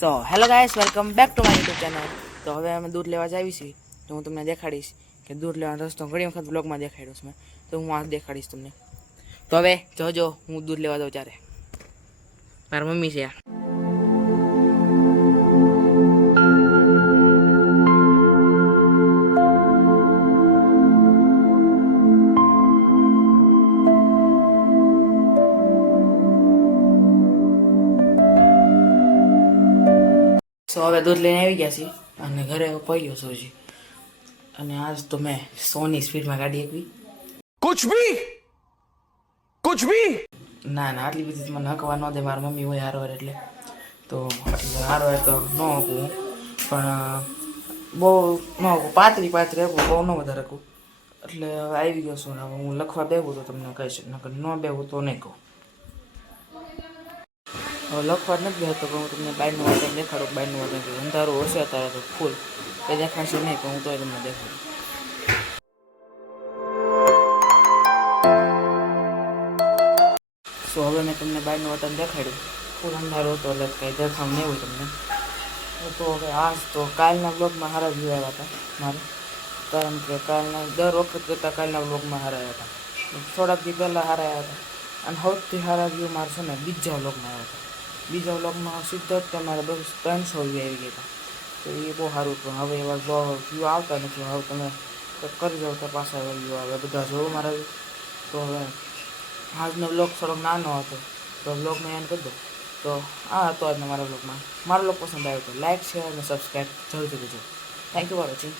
So hello guys, welcome back to my YouTube channel. તો હવે અમે દૂધ લેવા જ આવી છીએ. તો હું તમને દેખાડીશ કે દૂધ લેવાનો રસ્તો ઘણી વખત બ્લોગમાં દેખાડ્યો છે મેં, તો હું આ દેખાડીશ તમને. તો હવે જોજો હું દૂધ લેવા જાઉં ત્યારે. મારી મમ્મી છે આ. સો હવે દૂધ લઈને આવી ગયા છીએ અને ઘરે પહોંચ્યો છું હજી. અને આજ તો મેં સોની સ્પીડમાં ગાડી એકવી. कुछ भी ના આટલી બધી મને હકવા ન દે, મારી મમ્મી હોય હારો એટલે. તો હારો હોય તો ન હકું, પણ બહુ ન હકું, પાતળી હકું, બહુ ન વધારે હકું. એટલે હવે આવી ગયો છું ને હવે હું લખવા બેહું તો તમને કહીશ, નકર ન બેહું તો નહીં કહું. હવે લખવા જ નથી બેહતો, પણ હું તમને બાયનું વાતન દેખાડું. બાયનું વાતન અંધારું હશે અત્યારે તો ફૂલ કંઈ દેખાશે નહીં, પણ હું તોય તમને દેખાડું. સો હવે મેં તમને બાયનું વતન દેખાડ્યું. ફૂલ અંધારો હતો એટલે કંઈ દેખાવ નહીં હોય તમને. તો હવે આજ તો કાલના બ્લોગમાં સારા વ્યૂ આવ્યા હતા મારે, કારણ કે કાલના દર વખત કરતાં કાલના બ્લોગમાં સારા આવ્યા હતા. થોડાક દી પહેલાં સારા આવ્યા હતા, અને સૌથી સારા વ્યૂ મારે છે ને બીજા વ્લોગમાં આવ્યા હતા. બીજા વ્લોગમાં સીધા જ તમારે 300 વ્યૂ આવી ગયા હતા. તો એ બહુ સારું હતું. હવે એવા વ્યૂ આવતા નથી. હવે તમે કરી જાઓ તો પાછા એવા વ્યૂ આવે. બધા જોવો મારા. તો હવે આજનો બ્લોગ થોડોક નાનો હતો, તો બ્લોગને એન્ડ કરી દો. તો આ હતો આજનો મારા બ્લોગમાં. મારો બ્લોગ પસંદ આવ્યો તો લાઈક, શેર અને સબસ્ક્રાઈબ જરૂરથી કરજો. Thank you for watching.